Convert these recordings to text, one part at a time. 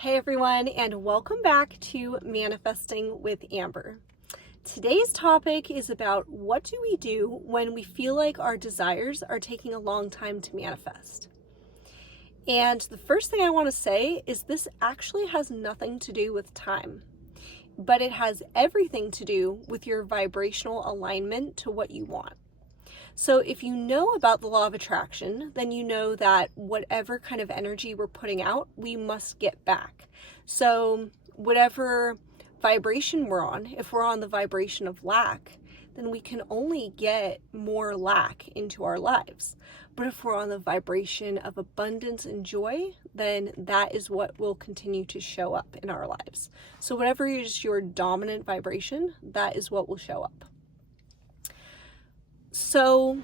Hey everyone, and welcome back to Manifesting with Amber. Today's topic is about what do we do when we feel like our desires are taking a long time to manifest. And the first thing I want to say is this actually has nothing to do with time, but it has everything to do with your vibrational alignment to what you want. So if you know about the law of attraction, then you know that whatever kind of energy we're putting out, we must get back. So whatever vibration we're on, if we're on the vibration of lack, then we can only get more lack into our lives. But if we're on the vibration of abundance and joy, then that is what will continue to show up in our lives. So whatever is your dominant vibration, that is what will show up. So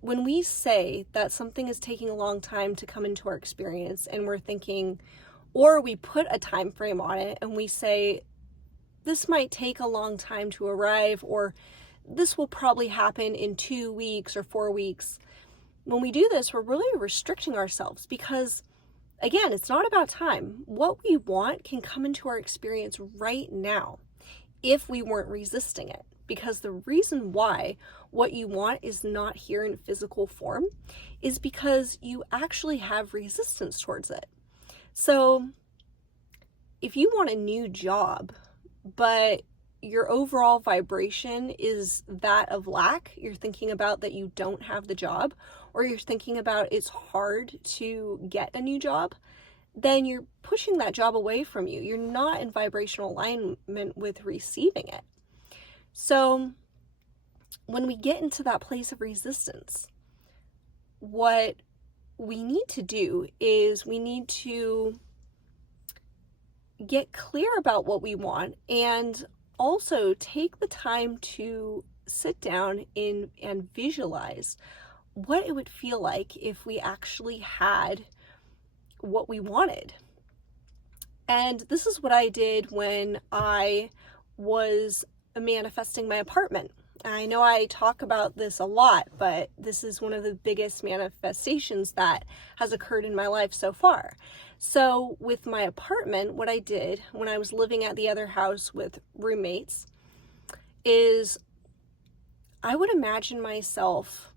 when we say that something is taking a long time to come into our experience and we're thinking, or we put a time frame on it and we say, this might take a long time to arrive, or this will probably happen in 2 weeks or 4 weeks. When we do this, we're really restricting ourselves because, again, it's not about time. What we want can come into our experience right now if we weren't resisting it. Because the reason why what you want is not here in physical form is because you actually have resistance towards it. So if you want a new job, but your overall vibration is that of lack, you're thinking about that you don't have the job, or you're thinking about it's hard to get a new job, then you're pushing that job away from you. You're not in vibrational alignment with receiving it. So when we get into that place of resistance, what we need to do is we need to get clear about what we want and also take the time to sit down and visualize what it would feel like if we actually had what we wanted. And this is what I did when I was manifesting my apartment. I know I talk about this a lot, but this is one of the biggest manifestations that has occurred in my life so far. So with my apartment, what I did when I was living at the other house with roommates is I would imagine myself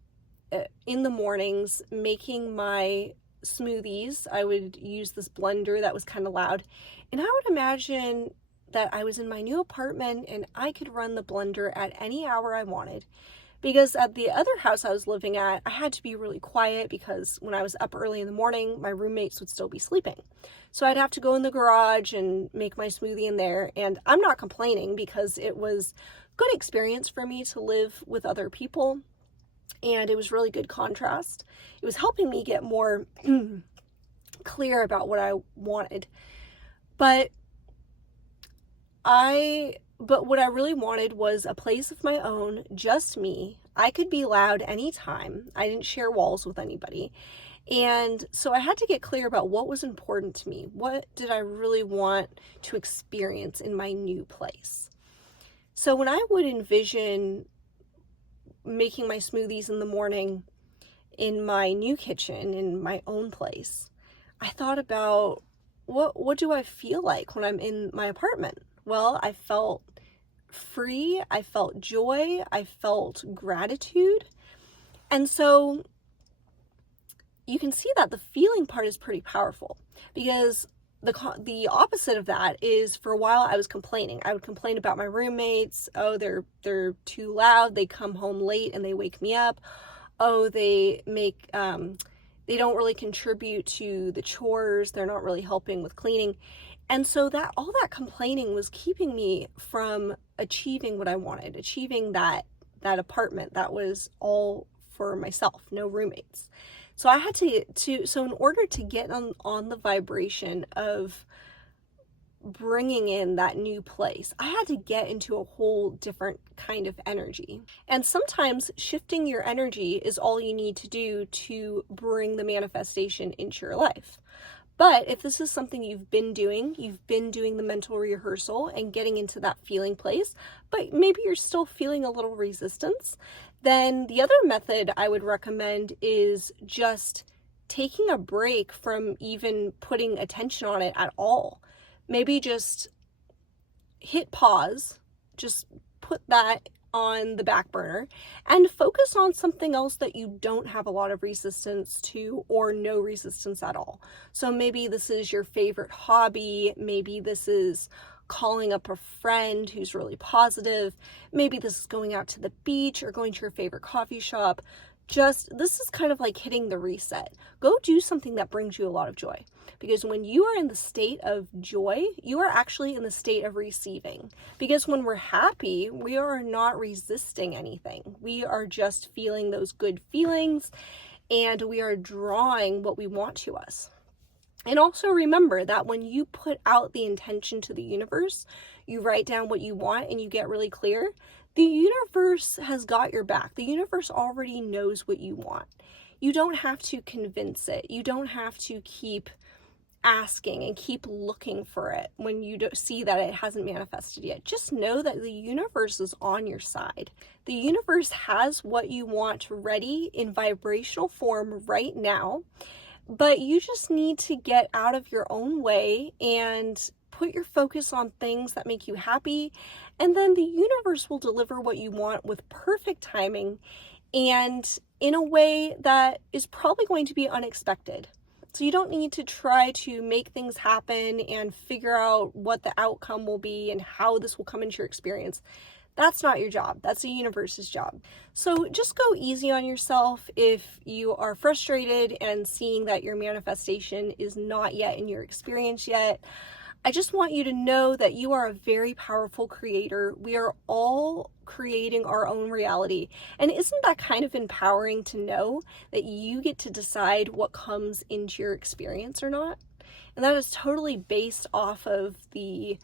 in the mornings making my smoothies. I would use this blender that was kind of loud, and I would imagine that I was in my new apartment and I could run the blender at any hour I wanted. Because at the other house I was living at, I had to be really quiet because when I was up early in the morning, my roommates would still be sleeping. So I'd have to go in the garage and make my smoothie in there. And I'm not complaining because it was a good experience for me to live with other people. And it was really good contrast. It was helping me get more clear about what I wanted. But what I really wanted was a place of my own, just me. I could be loud anytime. I didn't share walls with anybody. And so I had to get clear about what was important to me. What did I really want to experience in my new place? So when I would envision making my smoothies in the morning in my new kitchen, in my own place, I thought about what do I feel like when I'm in my apartment? Well, I felt free, I felt joy, I felt gratitude. And so you can see that the feeling part is pretty powerful, because the opposite of that is, for a while I was complaining. I would complain about my roommates. Oh, they're too loud. They come home late and they wake me up. Oh, they don't really contribute to the chores. They're not really helping with cleaning. And so that all that complaining was keeping me from achieving what I wanted, achieving that apartment that was all for myself, no roommates. So I had so in order to get on the vibration of bringing in that new place, I had to get into a whole different kind of energy. And sometimes shifting your energy is all you need to do to bring the manifestation into your life. But if this is something you've been doing the mental rehearsal and getting into that feeling place, but maybe you're still feeling a little resistance, then the other method I would recommend is just taking a break from even putting attention on it at all. maybe just hit pause, just put that on the back burner and focus on something else that you don't have a lot of resistance to or no resistance at all. So maybe this is your favorite hobby, maybe this is calling up a friend who's really positive, maybe this is going out to the beach or going to your favorite coffee shop. This is kind of like hitting the reset. Go do something that brings you a lot of joy, because when you are in the state of joy, you are actually in the state of receiving. Because when we're happy, we are not resisting anything. We are just feeling those good feelings, and we are drawing what we want to us. And also remember that when you put out the intention to the universe, you write down what you want and you get really clear, the universe has got your back. The universe already knows what you want. You don't have to convince it. You don't have to keep asking and keep looking for it when you don't see that it hasn't manifested yet. Just know that the universe is on your side. The universe has what you want ready in vibrational form right now, but you just need to get out of your own way and put your focus on things that make you happy, and then the universe will deliver what you want with perfect timing and in a way that is probably going to be unexpected. So you don't need to try to make things happen and figure out what the outcome will be and how this will come into your experience. That's not your job. That's the universe's job. So just go easy on yourself if you are frustrated and seeing that your manifestation is not yet in your experience yet. I just want you to know that you are a very powerful creator. We are all creating our own reality. And isn't that kind of empowering to know that you get to decide what comes into your experience or not? And that is totally based off of the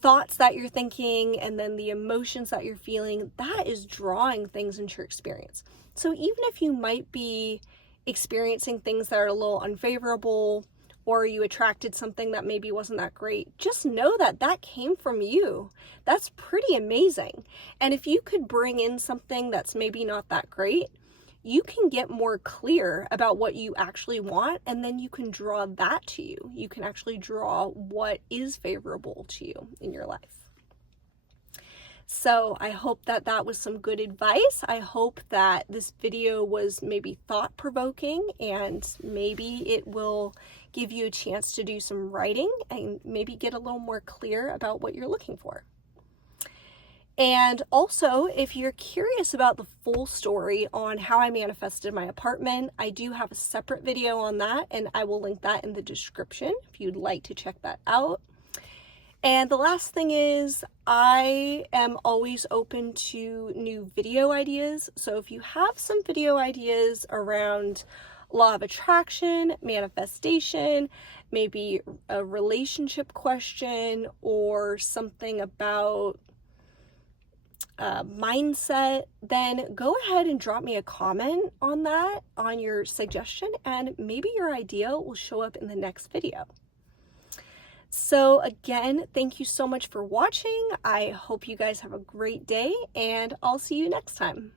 thoughts that you're thinking and then the emotions that you're feeling. That is drawing things into your experience. So even if you might be experiencing things that are a little unfavorable, or you attracted something that maybe wasn't that great, just know that that came from you. That's pretty amazing. And if you could bring in something that's maybe not that great, you can get more clear about what you actually want, and then you can draw that to you. You can actually draw what is favorable to you in your life. So I hope that that was some good advice. I hope that this video was maybe thought-provoking, and maybe it will give you a chance to do some writing and maybe get a little more clear about what you're looking for. And also, if you're curious about the full story on how I manifested my apartment, I do have a separate video on that, and I will link that in the description if you'd like to check that out. And the last thing is, I am always open to new video ideas. So if you have some video ideas around law of attraction, manifestation, maybe a relationship question, or something about mindset, then go ahead and drop me a comment on that, on your suggestion, and maybe your idea will show up in the next video. So again, thank you so much for watching. I hope you guys have a great day, and I'll see you next time.